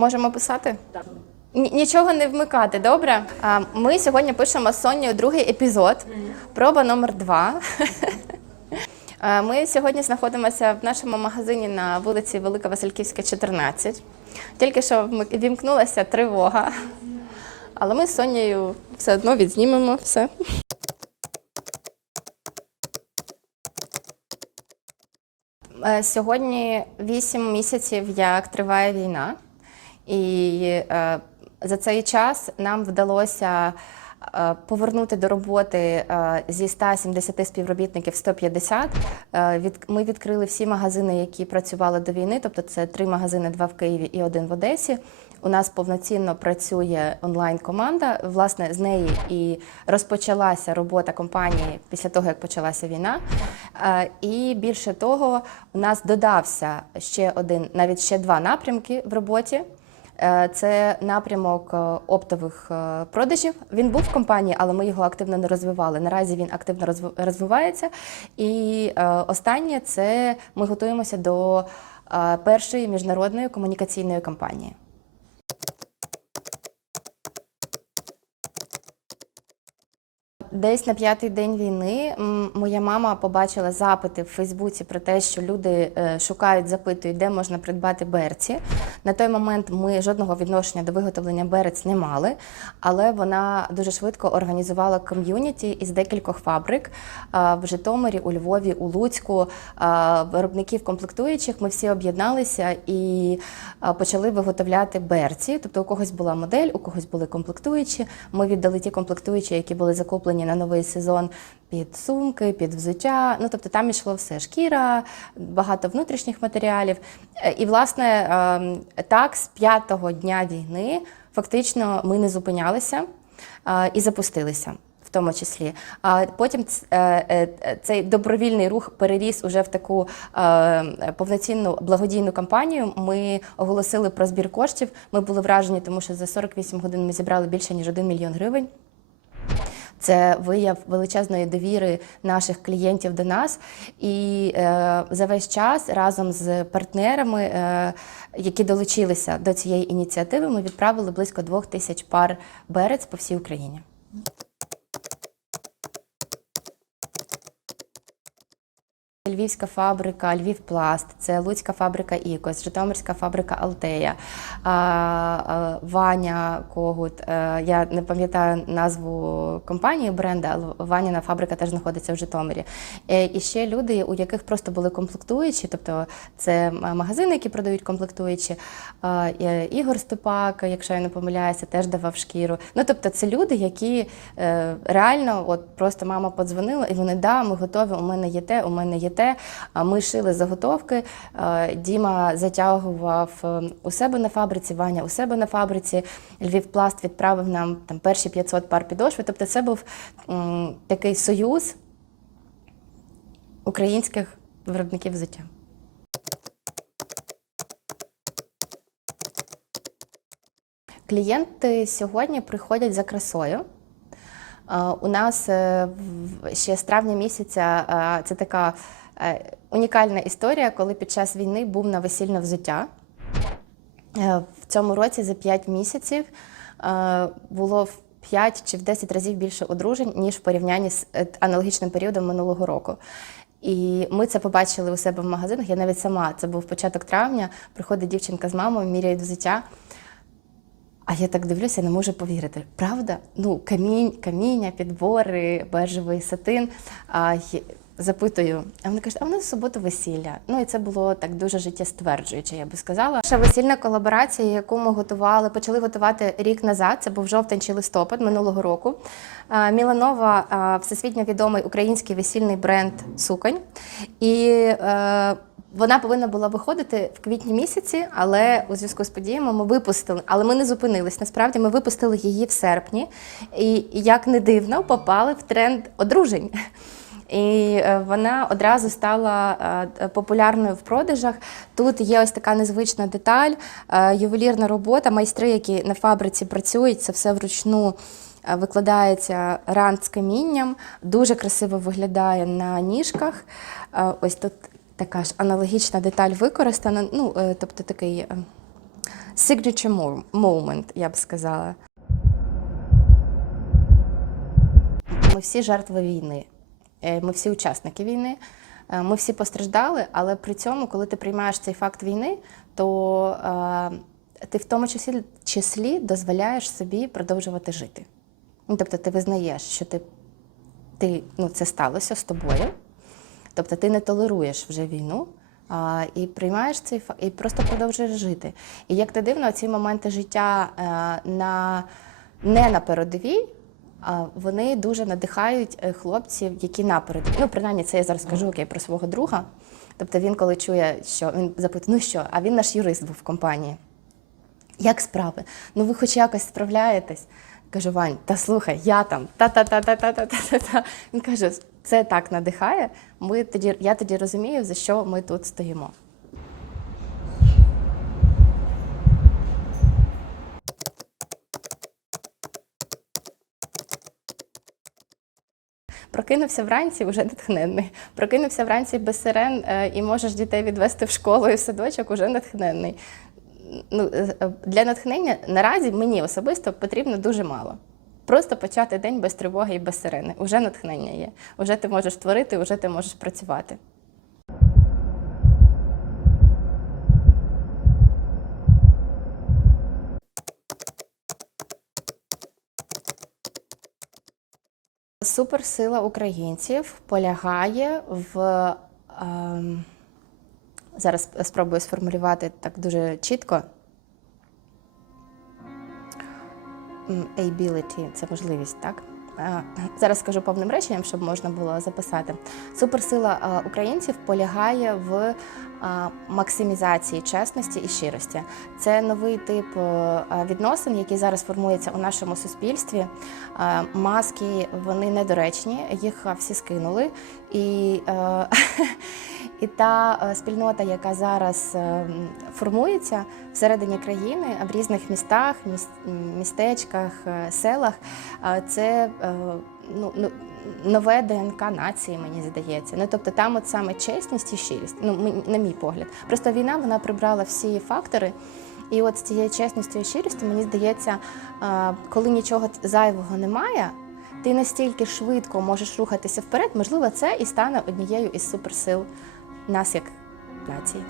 Можемо писати? Ні- Нічого не вмикати, добре? А, Ми сьогодні пишемо з Сонею другий епізод. Проба номер два. Ми сьогодні знаходимося в нашому магазині на вулиці Велика Васильківська, 14. Тільки що вімкнулася тривога. Але ми з Сонією все одно відзнімемо все. Е, Сьогодні 8 місяців, як триває війна, і е, за цей час нам вдалося е, повернути до роботи е, зі 170 співробітників 150. Е, від- Ми відкрили всі магазини, які працювали до війни, тобто це три магазини, два в Києві і один в Одесі. У нас повноцінно працює онлайн-команда. Власне, з неї і розпочалася робота компанії після того, як почалася війна. І більше того, у нас додався ще один, навіть ще два напрямки в роботі. Е, Це напрямок е, оптових е, продажів. Він був в компанії, але ми його активно не розвивали. Наразі він активно розв- розвивається. І останнє це ми готуємося до першої міжнародної комунікаційної кампанії. Десь на п'ятий день війни моя мама побачила запити в Фейсбуці про те, що люди е, шукають, запитують, де можна придбати берці. На той момент ми жодного відношення до виготовлення берець не мали, але вона дуже швидко організувала ком'юніті із декількох фабрик е, в Житомирі, у Львові, у Луцьку, е, виробників комплектуючих. Ми всі об'єдналися і почали виготовляти берці. Тобто у когось була модель, у когось були комплектуючі. Ми віддали ті комплектуючі, які були закуплені на новий сезон під сумки, під взуття. Ну тобто там йшло все шкіра, багато внутрішніх матеріалів. Е, І власне е, так з п'ятого дня війни фактично ми не зупинялися е, і запустилися. В тому числі, а потім е, цей добровільний рух переріс уже в таку е, повноцінну благодійну кампанію. Ми оголосили про збір коштів. Ми були вражені, тому що за 48 годин ми зібрали більше ніж 1 мільйон гривень. Це вияв величезної довіри наших клієнтів до нас. І е, за весь час разом з партнерами, е, які долучилися до цієї ініціативи, ми відправили близько двох тисяч пар берець по всій Україні. Львівська фабрика Львівпласт, це Луцька фабрика Ікос, Житомирська фабрика Алтея, Ваня Когут. Е, Я не пам'ятаю назву компанії бренда, але Ваніна фабрика теж знаходиться в Житомирі. Е, І ще люди, у яких просто були комплектуючі, тобто це магазини, які продають комплектуючі. Е, Ігор Степак, якщо я не помиляюся, теж давав шкіру. Ну тобто, це люди, які реально, от просто мама подзвонила, і вони да, ми готові. У мене є те, у мене є те. А Ми шили заготовки. Е, Діма затягував е, у себе на фабриці, Ваня у себе на фабриці. Львівпласт відправив нам там перші 500 пар підошви. Тобто, це був такий союз українських виробників взуття. Клієнти сьогодні приходять за красою. Е, У нас ще з травня місяця це така унікальна історія, коли під час війни був на весільне взуття. Е, В цьому році за 5 місяців е, було в 5 чи в 10 разів більше одружень, ніж в порівнянні з е, аналогічним періодом минулого року. І ми це побачили у себе в магазинах. Я навіть сама, це був початок травня, приходить дівчинка з мамою, міряють взуття. А я так дивлюся, не можу повірити. Правда? Ну, камінь, каміння, підбори, бежевий сатин. А, запитую, а вони кажуть, а в нас в суботу весілля. Ну і це було так дуже життєстверджуюче, я би сказала. Наша весільна колаборація, яку ми готували, почали готувати рік назад. Це був жовтень чи листопад минулого року. Міланова всесвітньо відомий український весільний бренд суконь. І е, вона повинна була виходити в квітні місяці, але у зв'язку з подіями ми випустили. Але ми не зупинились. Насправді ми випустили її в серпні, і як не дивно, попали в тренд одружень. І е, вона одразу стала е, популярною в продажах. Тут є ось така незвична деталь, е, ювелірна робота, майстри, які на фабриці працюють, це все вручну викладається рант з камінням, дуже красиво виглядає на ніжках. Ось тут така ж аналогічна деталь використана. Ну, тобто такий signature moment, я б сказала. Ми всі жертви війни, ми всі учасники війни, Е, ми всі постраждали, але при цьому, коли ти приймаєш цей факт війни, то е, ти в тому числі, числі дозволяєш собі продовжувати жити. Ну, тобто ти визнаєш, що ти, ти, ну, це сталося з тобою, тобто ти не толеруєш вже війну. І приймаєш цей факт, і просто продовжуєш жити. І як не дивно, ці моменти життя е, на, не на передовій, вони дуже надихають е, хлопців, які на передовій. Ну, принаймні, це я зараз кажу окей, про свого друга. Тобто він, коли чує, що він запитує, ну що, а він наш юрист був в компанії. Як справи? Ну ви хоч якось справляєтесь? Кажу, Вань, та слухай, я там та-та-та-та-та-та-та-та. Він каже, це так надихає. Ми тоді, я тоді розумію, за що ми тут стоїмо. Прокинувся вранці вже натхненний. Прокинувся вранці без сирен е, і можеш дітей відвести в школу і в садочок уже натхненний. Ну, е, е, для натхнення наразі мені особисто потрібно дуже мало. Просто почати день без тривоги і без сирени. Уже натхнення є. Уже ти можеш творити, уже ти можеш працювати. Суперсила українців полягає в. ем, зараз спробую сформулювати так дуже чітко. Ability – це можливість, так? Е, Зараз скажу повним реченням, щоб можна було записати. Суперсила е, українців полягає в е, максимізації чесності і щирості. Це новий тип відносин, який зараз формується у нашому суспільстві. Маски вони недоречні, їх всі скинули. І, е, і та е, спільнота, яка зараз е, формується всередині країни, в різних містах, міс- містечках, е, селах, це ну, ну, нове ДНК нації, мені здається. Ну, тобто там от саме чесність і щирість, ну, на мій погляд. Просто війна вона прибрала всі фактори. І от з цією чесністю і щирістю, мені здається, коли нічого зайвого немає, ти настільки швидко можеш рухатися вперед, можливо, це і стане однією із суперсил нас як нації.